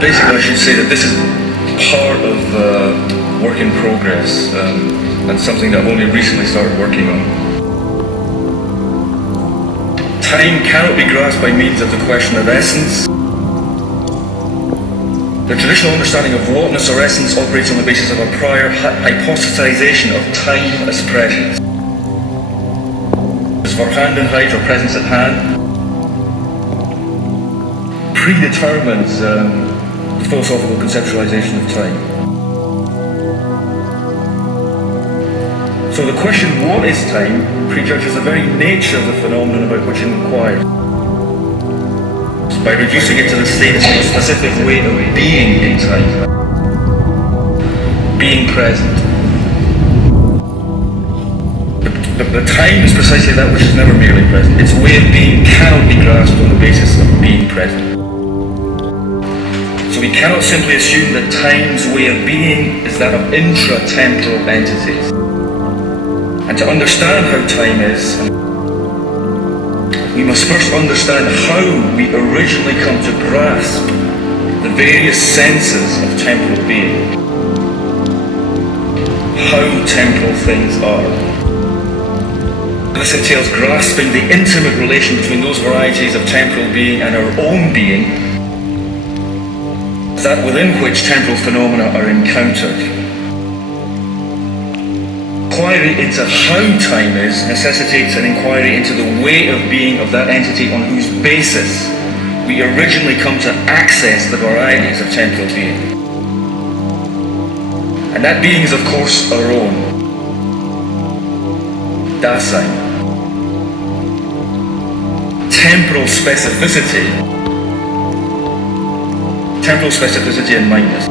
Basically, I should say that this is part of work in progress, and something that I've only recently started working on. Time cannot be grasped by means of the question of essence. The traditional understanding of whatness or essence operates on the basis of a prior hypothesization of time as presence. As for Hand-in-Hand or presence at hand, predetermines the philosophical conceptualization of time. So the question, what is time, prejudges the very nature of the phenomenon about which it inquires, by reducing it to the status of a specific way of being in time, being present. But time is precisely that which is never merely present. Its way of being cannot be grasped on the basis of being present. So we cannot simply assume that time's way of being is that of intra-temporal entities. And to understand how time is, we must first understand how we originally come to grasp the various senses of temporal being, how temporal things are. This entails grasping the intimate relation between those varieties of temporal being and our own being, that within which temporal phenomena are encountered. Inquiry into how time is necessitates an inquiry into the way of being of that entity on whose basis we originally come to access the varieties of temporal being. And that being is of course our own. Dasein. Temporal specificity and mindness.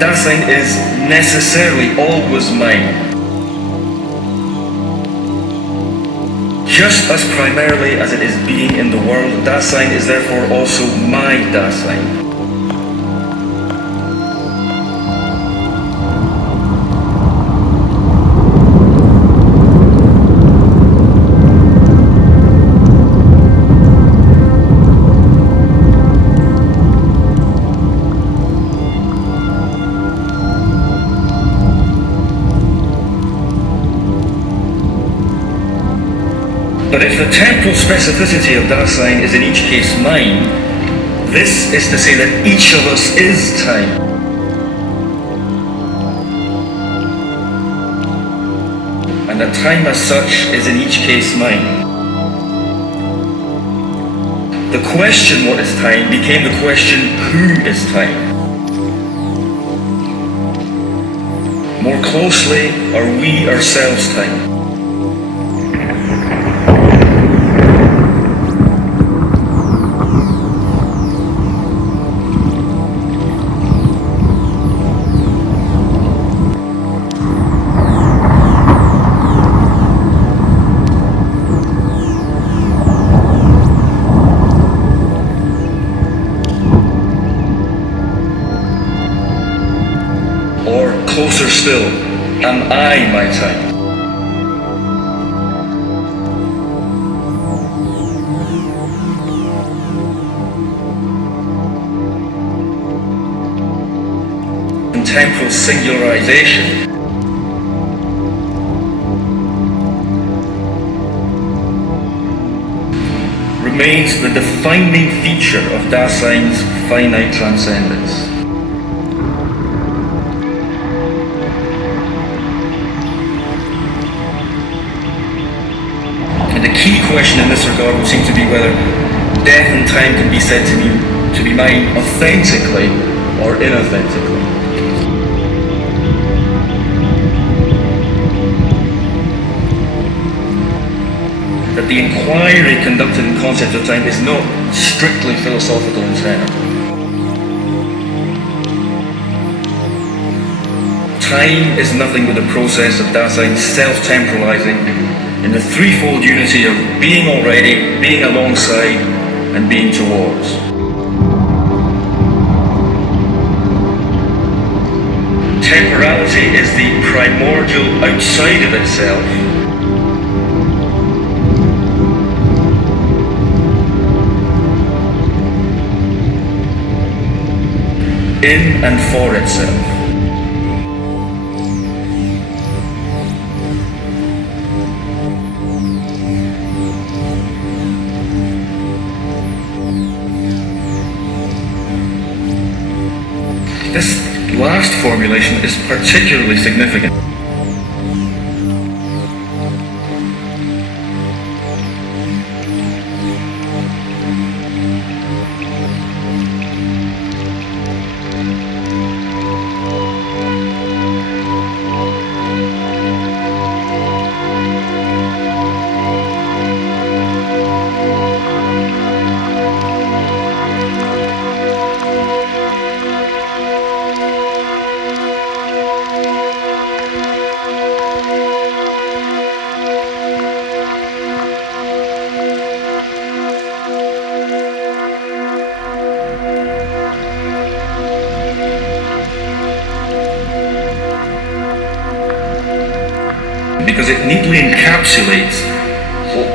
Dasein is necessarily always mine. Just as primarily as it is being in the world, Dasein is therefore also my Dasein. But if the temporal specificity of Dasein is in each case mine, this is to say that each of us is time. And that time as such is in each case mine. The question, what is time, became the question, who is time? More closely, are we ourselves time? Or closer still, am I my time? In temporal singularization, remains the defining feature of Dasein's finite transcendence. And the key question in this regard would seem to be whether death and time can be said to be mine authentically or inauthentically. That the inquiry conducted in concept of time is not strictly philosophical in tenor. Time is nothing but the process of Dasein's self-temporalizing in the threefold unity of being already, being alongside, and being towards. Temporality is the primordial outside of itself, in and for itself. This last formulation is particularly significant. Because it neatly encapsulates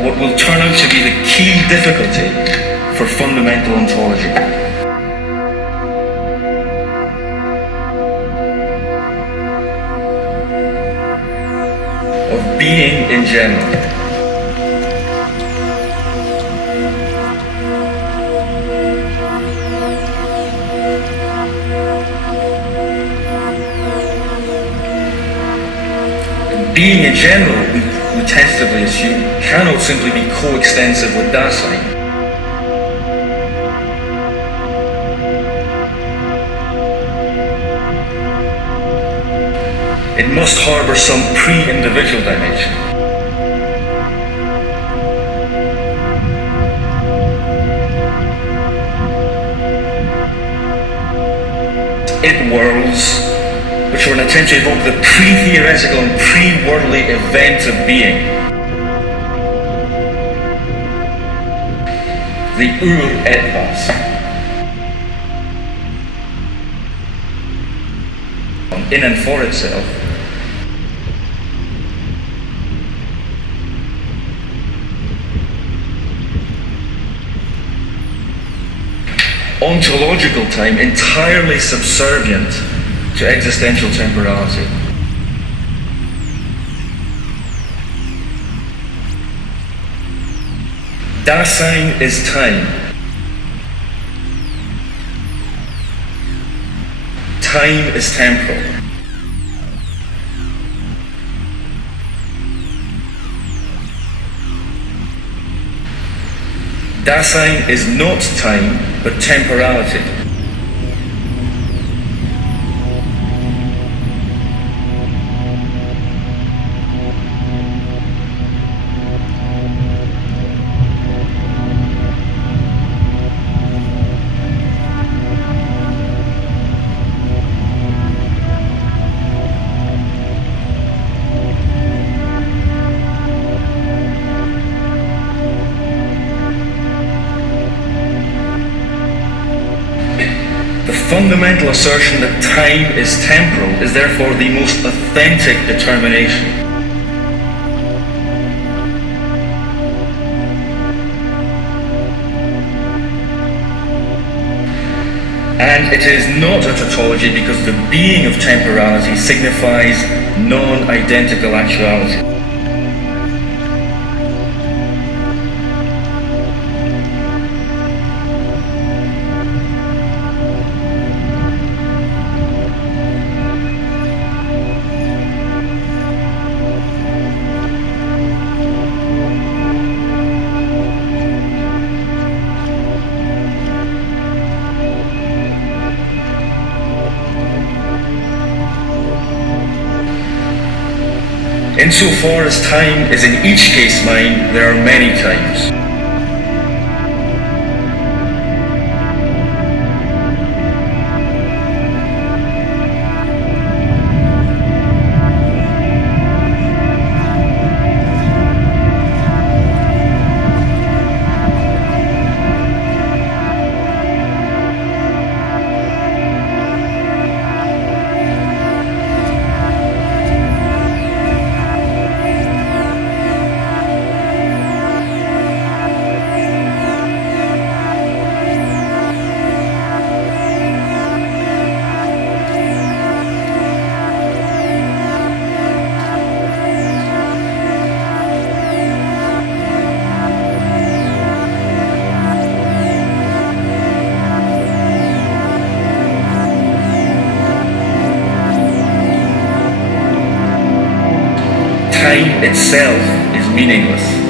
what will turn out to be the key difficulty for fundamental ontology. Of being in general. Being in general, we tentatively assume, cannot simply be coextensive with Dasein. It must harbour some pre-individual dimension. It worlds, which are an attempt to evoke the pre-theoretical and pre-worldly event of being. The ur-etwas. In and for itself. Ontological time entirely subservient to existential temporality. Dasein is time. Time is temporal. Dasein is not time, but temporality. The fundamental assertion that time is temporal is therefore the most authentic determination. And it is not a tautology because the being of temporality signifies non-identical actuality. Insofar as time is in each case mine, there are many times. itself is meaningless.